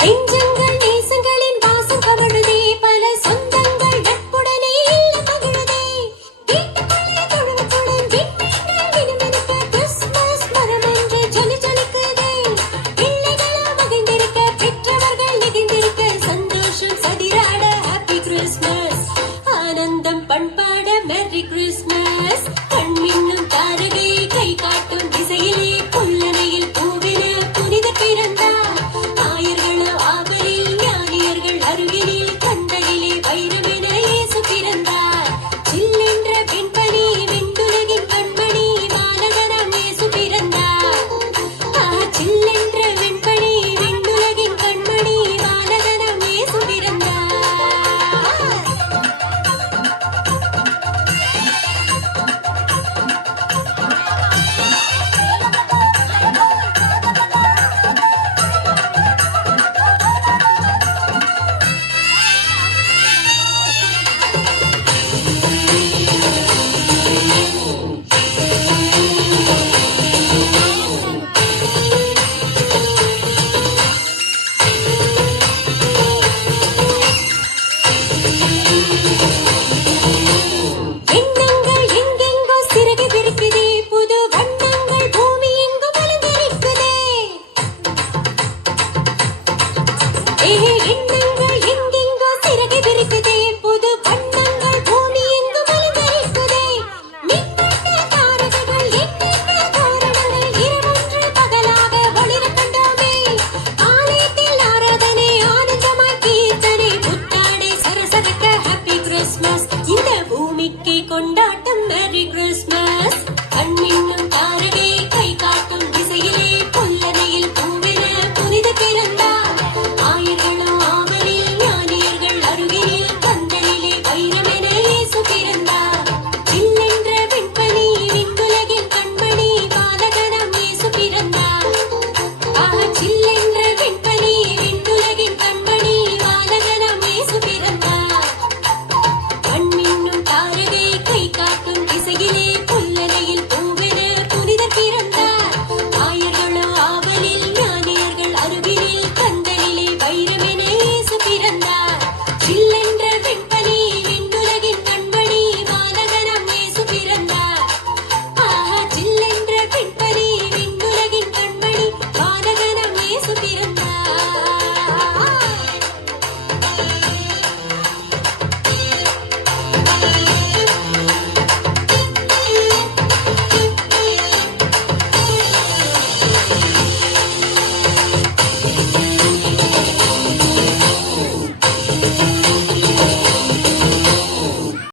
நெஞ்சங்கள் நேசங்களின் வாசம் கமழுதே, பல சொந்தங்கள் நட்புடனே இல்லம் மகிழுதே. வீட்டுக்குள்ளே தொழுவத்துடன் விண்மீன்கள் மினுமினுக்க, கிறிஸ்துமஸ் மரம் என்று ஜொலி ஜொலிக்குதே. பிள்ளைகளோ மகிழ்ந்திருக்க, பெற்றவர்கள் நெகிழ்ந்திருக்க, சந்தோஷம் சதிராட ஹாப்பி கிறிஸ்மஸ். ஆனந்தம் பண்பாட மெர்ரி கிறிஸ்மஸ். கண்மின்னும் தாரகை கை காட்டும் திசையிலே புல்லனையில் பூவென புனிதர் பிறந்தார். ஆயர்களோ ஆவலில், ஞானியர்கள் அருகிலில், கண்களிலே வைரமென இயேசு பிறந்தார். சில்லென்ற வெண்பனி விண்ணுலகின் கண்மணி, பாலகனாம் இயேசு பிறந்தார். சில்லென்ற வெண்பனி விண்ணுலகின் கண்மணி, பாலகனாம் இயேசு பிறந்தார். எண்ணங்கள் எங்கெங்கோ சிறகு விரிக்குதே, புது வண்ணங்கள் பூமி எங்கும் அலங்கரிக்குதே. எண்ணங்கள்